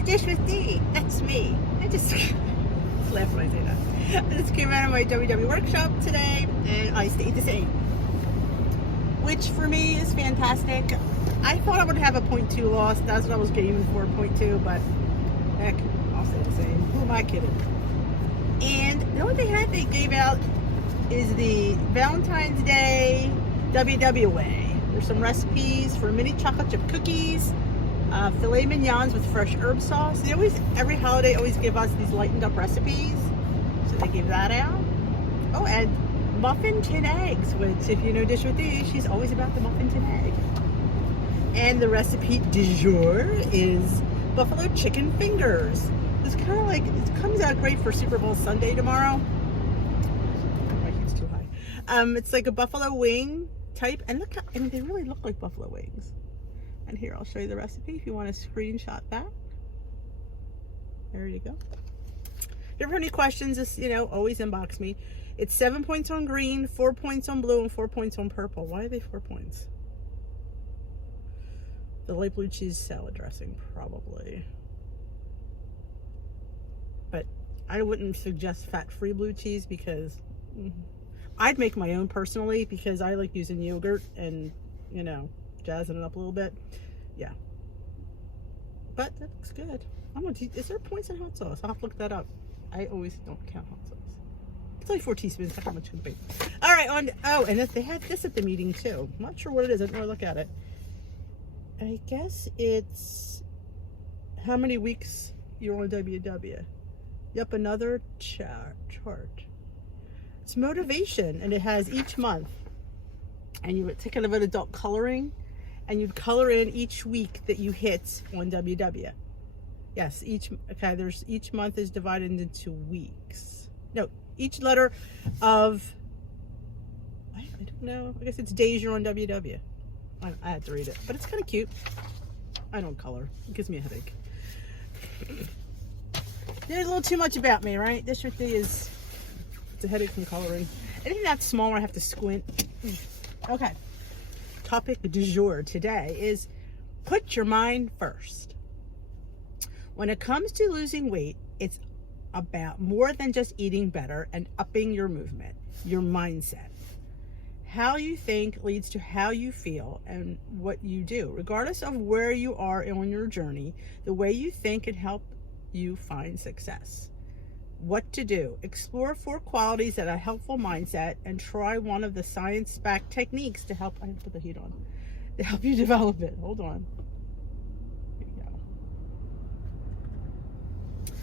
to Dish with D. That's me. I just laugh when I say that. I just came out of my WW workshop today, and I stayed the same, which for me is fantastic. I thought I would have a 0.2 loss. That's what I was aiming for, 0.2, but heck, I'll stay the same. Who am I kidding? And the only thing they gave out is the Valentine's Day WW. There's some recipes for mini chocolate chip cookies, filet mignons with fresh herb sauce. They always, every holiday, always give us these lightened up recipes. So they gave that out. Oh, and muffin tin eggs, which if you know Dish with D, she's always about the muffin tin egg. And the recipe du jour is buffalo chicken fingers. It's kind of like, it comes out great for Super Bowl Sunday tomorrow. My heat's too high. It's like a buffalo wing type, and look, I mean, they really look like buffalo wings. And here, I'll show you the recipe if you want to screenshot that. There you go. If you ever have any questions, just, you know, always inbox me. It's 7 points on green, 4 points on blue, and 4 points on purple. Why are they 4 points? The light blue cheese salad dressing, probably. But I wouldn't suggest fat-free blue cheese because I'd make my own personally, because I like using yogurt and, you know, jazzing it up a little bit. Yeah. But that looks good. I'm gonna, is there points in hot sauce? I'll have to look that up. I always don't count hot sauce. It's only 4 teaspoons. That's how much it can be. All right. Oh, and they had this at the meeting too. I'm not sure what it is. I didn't really look at it. I guess it's how many weeks you're on WW. Yep, another chart. It's motivation, and it has each month. And you would take kind of an adult coloring, and you'd color in each week that you hit on WW. Yes, each month is divided into weeks. No, each letter of, I don't know, I guess it's days you're on WW. I had to read it, but it's kind of cute. I don't color. It gives me a headache. There's a little too much about me, right? This right there is, it's a headache from coloring. Anything that's smaller, I have to squint. Okay. Topic du jour today is put your mind first. When it comes to losing weight, it's about more than just eating better and upping your movement, your mindset. How you think leads to how you feel and what you do. Regardless of where you are on your journey, the way you think can help you find success. What to do? Explore 4 qualities that a helpful mindset and try one of the science-backed techniques to help, I have to put the heat on, to help you develop it. Hold on. Here you go.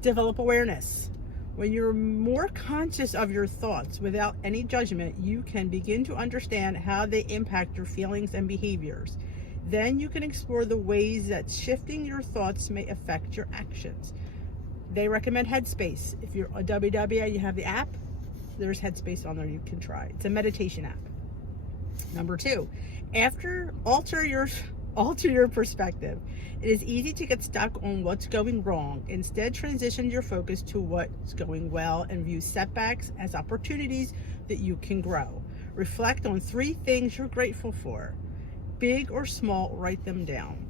Develop awareness. When you're more conscious of your thoughts without any judgment, you can begin to understand how they impact your feelings and behaviors. Then you can explore the ways that shifting your thoughts may affect your actions. They recommend Headspace. If you're a WW, you have the app, there's Headspace on there you can try. It's a meditation app. Number 2, alter your perspective. It is easy to get stuck on what's going wrong. Instead, transition your focus to what's going well and view setbacks as opportunities that you can grow. Reflect on 3 things you're grateful for. Big or small, write them down.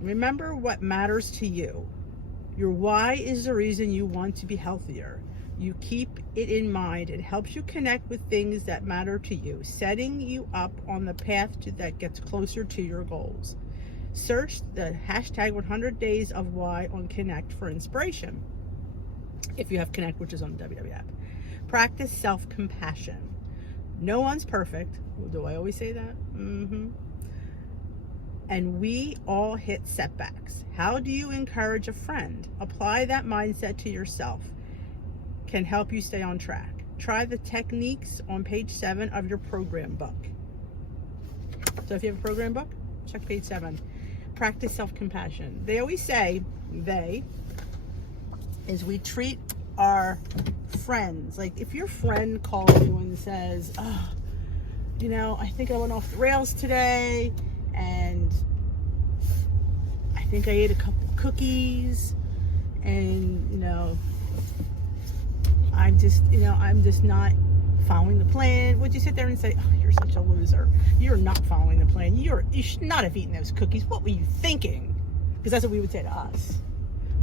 Remember what matters to you. Your why is the reason you want to be healthier. You keep it in mind. It helps you connect with things that matter to you, setting you up on the path that gets closer to your goals. Search the hashtag 100 days of why on Connect for inspiration. If you have Connect, which is on the WW app. Practice self-compassion. No one's perfect. Do I always say that? And we all hit setbacks. How do you encourage a friend? Apply that mindset to yourself. Can help you stay on track. Try the techniques on page 7 of your program book. So if you have a program book, check page 7. Practice self-compassion. They always say, we treat our friends. Like if your friend calls you and says, oh, you know, I think I went off the rails today, and I think I ate a couple cookies, and you know, I'm just not following the plan. Would you sit there and say, oh, you're such a loser, you're not following the plan, you should not have eaten those cookies, what were you thinking? Because that's what we would say to us.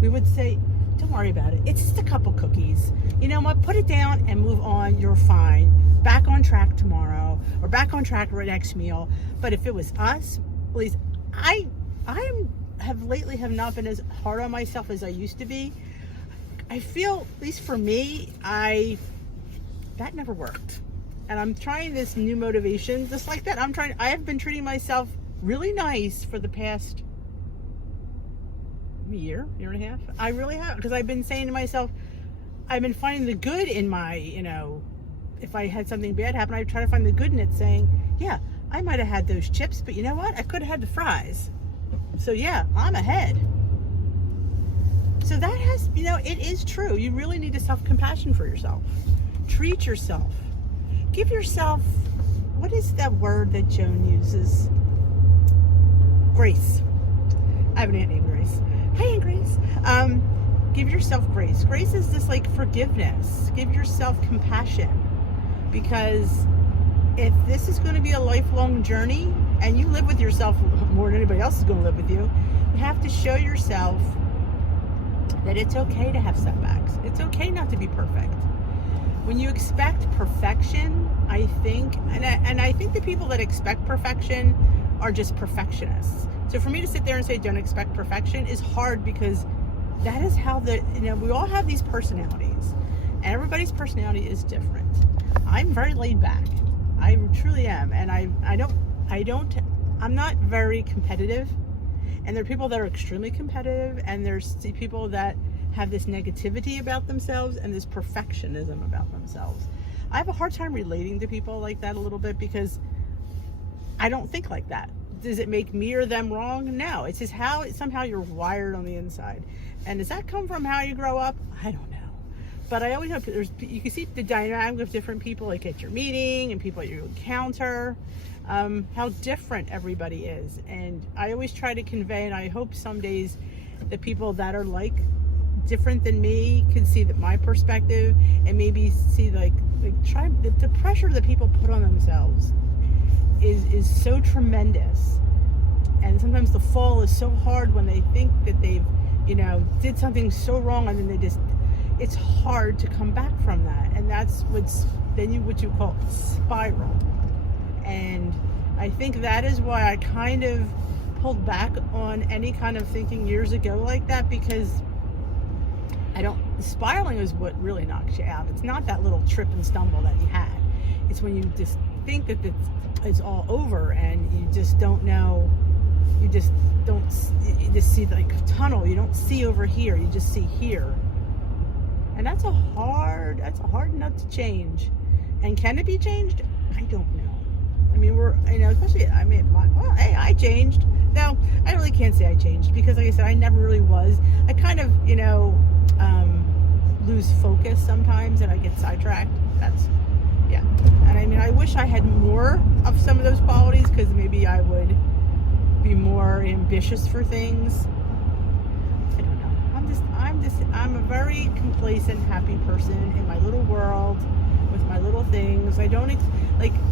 we would say, don't worry about it. It's just a couple cookies. You know what? Put it down and move on. You're fine. Back on track tomorrow, or back on track for next meal. But if it was us, please, I have lately have not been as hard on myself as I used to be. I feel, at least for me, that never worked. And I'm trying this new motivation, just like that. I have been treating myself really nice for the past year and a half. I really have, because I've been saying to myself, I've been finding the good in my, if I had something bad happen, I try to find the good in it, saying, yeah, I might have had those chips, but you know what? I could have had the fries. So yeah, I'm ahead. So that has, it is true. You really need a self-compassion for yourself. Treat yourself. Give yourself, what is that word that Joan uses? Grace. I have an aunt named Grace. Hey, Aunt Grace. Give yourself grace. Grace is just like forgiveness. Give yourself compassion. Because if this is going to be a lifelong journey, and you live with yourself more than anybody else is going to live with you, you have to show yourself that it's okay to have setbacks. It's okay not to be perfect. When you expect perfection, I think, and I think the people that expect perfection are just perfectionists. So for me to sit there and say don't expect perfection is hard, because that is how we all have these personalities, and everybody's personality is different. I'm very laid back. I truly am, and I'm not very competitive. And there are people that are extremely competitive, and there's people that have this negativity about themselves and this perfectionism about themselves. I have a hard time relating to people like that a little bit, because I don't think like that. Does it make me or them wrong? No. It's just how somehow you're wired on the inside. And does that come from how you grow up? I don't know. But I always hope you can see the dynamic of different people, like at your meeting and people you encounter, how different everybody is. And I always try to convey, and I hope some days the people that are like different than me can see that my perspective, and maybe see try the pressure that people put on themselves is so tremendous. And sometimes the fall is so hard when they think that they've did something so wrong, and then it's hard to come back from that. And that's what you call spiral. And I think that is why I kind of pulled back on any kind of thinking years ago like that, because spiraling is what really knocks you out. It's not that little trip and stumble that you had. It's when you just think that it's all over, and you just don't know. You just see like tunnel. You don't see over here. You just see here. And that's a hard nut to change. And can it be changed? I don't know. I mean, I changed. No, I really can't say I changed, because like I said, I never really was. I kind of, lose focus sometimes, and I get sidetracked. And I mean, I wish I had more of some of those qualities, because maybe I would be more ambitious for things. I don't know. I'm a very complacent, happy person in my little world with my little things. I don't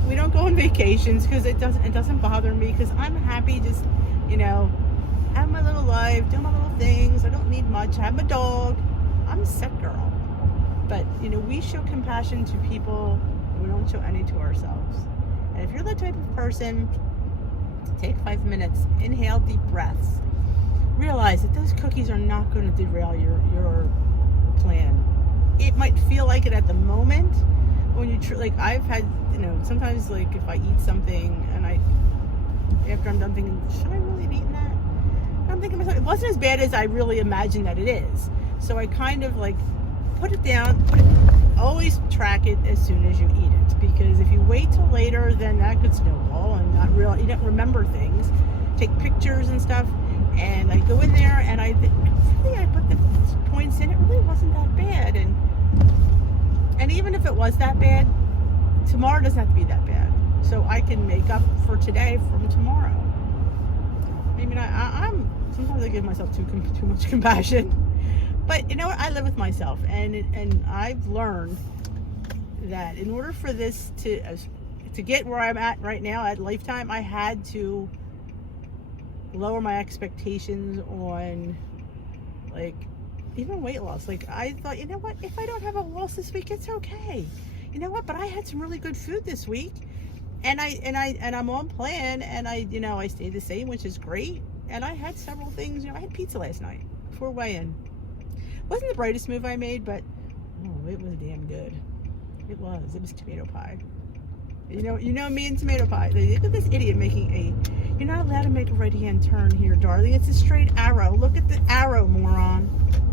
we don't go on vacations because it doesn't bother me, because I'm happy just have my little life, do my little things. I don't need much. I have my dog. I'm a sick girl. But we show compassion to people. We don't show any to ourselves. And if you're the type of person, take 5 minutes, inhale deep breaths. Realize that those cookies are not going to derail your plan. It might feel like it at the moment, when you I've had sometimes if I eat something and after I'm done thinking, should I really have eaten that? And I'm thinking to myself, it wasn't as bad as I really imagined that it is. So I kind of put it down. Always track it as soon as you eat it, because if you wait till later, then that could snowball, and you don't remember things. Take pictures and stuff, and I go in there and I put the points in. It really wasn't that bad, and even if it was that bad, tomorrow doesn't have to be that bad. So I can make up for today from tomorrow. I mean, sometimes I give myself too much compassion. But you know what? I live with myself, and I've learned that in order for this to get where I'm at right now at Lifetime, I had to lower my expectations on even weight loss. Like I thought, you know what? If I don't have a loss this week, it's okay. You know what? But I had some really good food this week, and I'm on plan, and I stayed the same, which is great. And I had several things. I had pizza last night before weigh-in. Wasn't the brightest move I made, but it was damn good. It was tomato pie. You know me and tomato pie. Look at this idiot making you're not allowed to make a right-hand turn here, darling. It's a straight arrow. Look at the arrow, moron.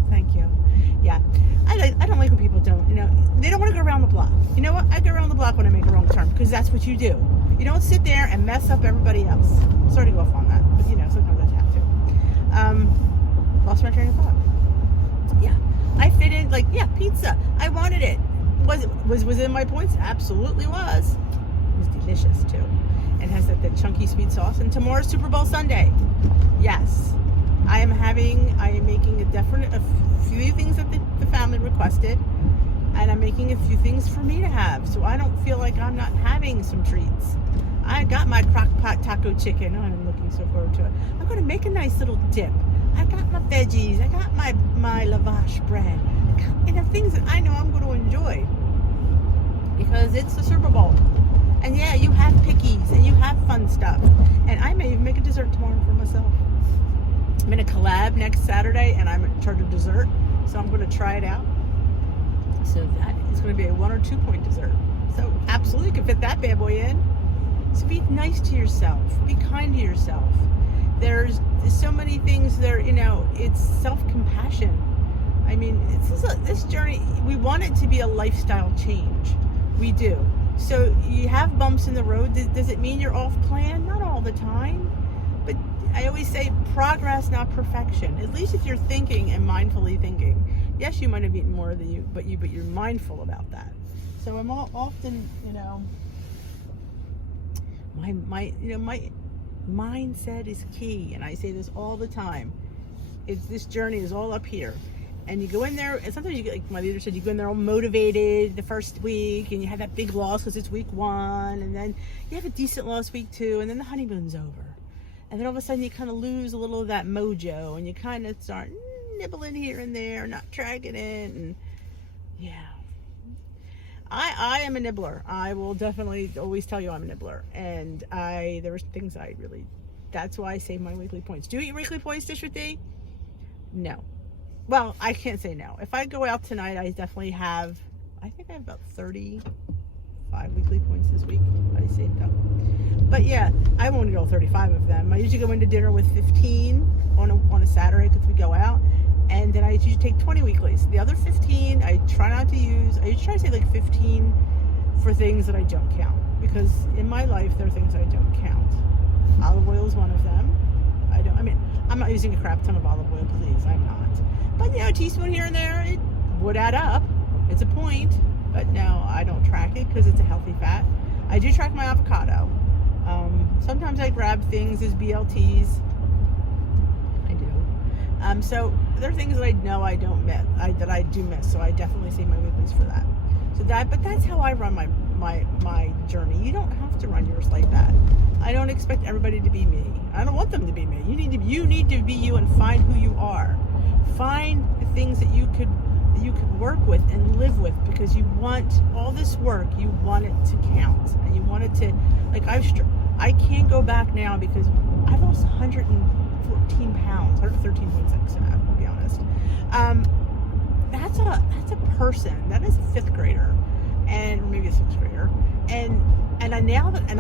Thank you. Yeah. I don't like when people don't, they don't want to go around the block. You know what? I go around the block when I make a wrong turn, because that's what you do. You don't sit there and mess up everybody else. Sorry to go off on that, but sometimes I have to. Lost my train of thought. Yeah. I fit in, pizza. I wanted it. Was within my points? Absolutely was. It was delicious too. And has that chunky sweet sauce. And tomorrow's Super Bowl Sunday. Yes. I am making a few things that the family requested. And I'm making a few things for me to have. So I don't feel like I'm not having some treats. I got my crock pot taco chicken. Oh, I'm looking so forward to it. I'm going to make a nice little dip. I got my veggies. I got my lavash bread. Things that I know I'm going to enjoy. Because it's the Super Bowl. And yeah, you have pickies and you have fun stuff. And I may even make a dessert tomorrow for myself. I'm in a collab next Saturday and I'm in charge of dessert. So I'm going to try it out. So that is going to be a 1 or 2 point dessert. So absolutely can fit that bad boy in. So be nice to yourself. Be kind to yourself. There's so many things there, it's self-compassion. I mean, this journey, we want it to be a lifestyle change. We do. So you have bumps in the road. Does it mean you're off plan? Not all the time. But I always say progress, not perfection. At least if you're thinking and mindfully thinking. Yes, you might have eaten more than but you're mindful about that. So I'm often, my mindset is key, and I say this all the time. This journey is all up here. And you go in there, and sometimes you get, like my leader said, you go in there all motivated the first week, and you have that big loss because it's week 1, and then you have a decent loss week 2, and then the honeymoon's over. And then all of a sudden you kind of lose a little of that mojo, and you kind of start nibbling here and there, not dragging it, and yeah. I am a nibbler. I will definitely always tell you I'm a nibbler. And there were things that's why I save my weekly points. Do you eat your weekly points, Dish with D? No. Well, I can't say no. If I go out tonight, I definitely have, I think I have about 35 weekly points this week I saved up. But yeah, I won't eat all 35 of them. I usually go into dinner with 15 on a Saturday because we go out. And then I usually take 20 weeklies. The other 15, I try not to use. I usually try to say like 15 for things that I don't count. Because in my life, there are things I don't count. Olive oil is one of them. I'm not using a crap ton of olive oil, please. I'm not. But, a teaspoon here and there, it would add up. It's a point. But no, I don't track it because it's a healthy fat. I do track my avocado. Sometimes I grab things as BLTs. I do. So there are things that I know I don't miss, that I do miss. So I definitely save my weeklies for that. But that's how I run my journey. You don't have to run yours like that. I don't expect everybody to be me. I don't want them to be me. You need to be you and find who you are. Find the things that you could work with and live with, because you want all this work. You want it to count, and you want it to, I can't go back now because I lost 114 pounds, 113.6 to be honest. That's a person. That is a 5th grader, and maybe a 6th grader, and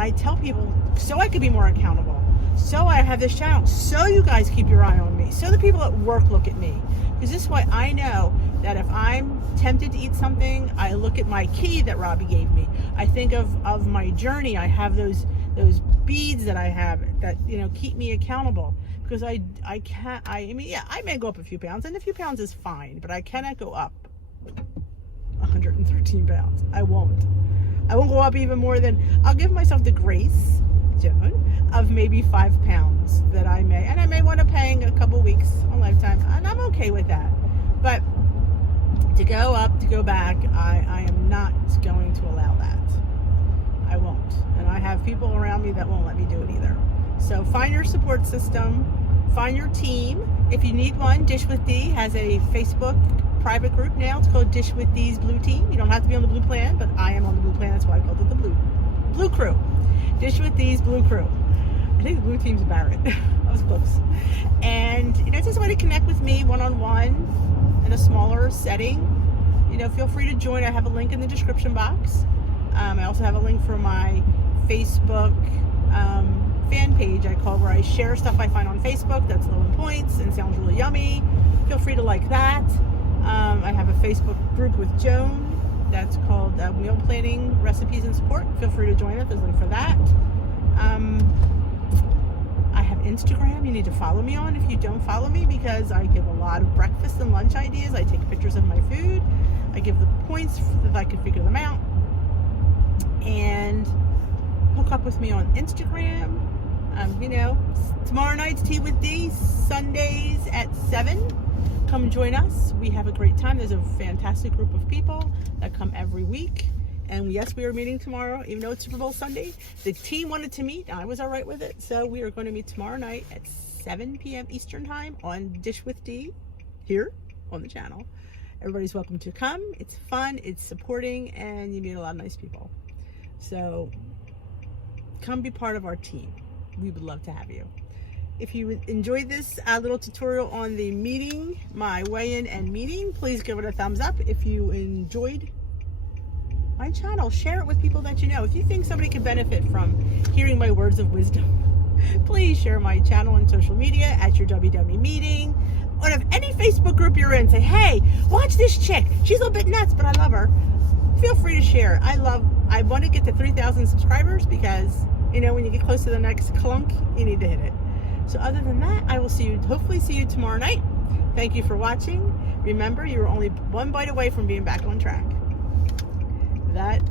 I tell people so I could be more accountable. So I have this channel, so you guys keep your eye on me, so the people at work look at me, because this way I know that if I'm tempted to eat something, I look at my key that Robbie gave me. I think of my journey. I have those beads that I have that keep me accountable, because I may go up a few pounds, and a few pounds is fine, but I cannot go up 113 pounds. I won't go up even more than, I'll give myself the grace, Joan, of maybe 5 pounds that I may want to paying a couple weeks on Lifetime, and I'm okay with that. But to go up, to go back, I am not going to allow that. I won't. And I have people around me that won't let me do it either. So find your support system. Find your team. If you need one, Dish with D has a Facebook private group now. It's called Dish with D's Blue Team. You don't have to be on the blue plan, but I am on the blue plan. That's why I called it the Blue Crew. Dish with D's Blue Crew. I think the blue team's Barrett. I was close. And it's just a way to connect with me one-on-one in a smaller setting. Feel free to join. I have a link in the description box. I also have a link for my Facebook fan page where I share stuff I find on Facebook that's low in points and sounds really yummy. Feel free to like that. I have a Facebook group with Joan that's called Meal Planning Recipes and Support. Feel free to join it. There's a link for that. I have Instagram you need to follow me on if you don't follow me, because I give a lot of breakfast and lunch ideas. I take pictures of my food. I give the points so that I can figure them out. And hook up with me on Instagram. Tomorrow night's Tea with D, Sundays at 7. Come join us. We have a great time. There's a fantastic group of people that come every week. And yes, we are meeting tomorrow, even though it's Super Bowl Sunday. The team wanted to meet. I was all right with it. So we are going to meet tomorrow night at 7 p.m. Eastern Time on Dish with D here on the channel. Everybody's welcome to come. It's fun, it's supporting, and you meet a lot of nice people. So come be part of our team. We would love to have you. If you enjoyed this little tutorial on the meeting, my weigh-in and meeting, please give it a thumbs up. If you enjoyed my channel, share it with people that you know. If you think somebody could benefit from hearing my words of wisdom, please share my channel on social media at your WW meeting. Or if any Facebook group you're in, say, hey, watch this chick. She's a little bit nuts, but I love her. Feel free to share. I want to get to 3,000 subscribers because, when you get close to the next clunk, you need to hit it. So other than that, I will hopefully see you tomorrow night. Thank you for watching. Remember, you are only one bite away from being back on track. That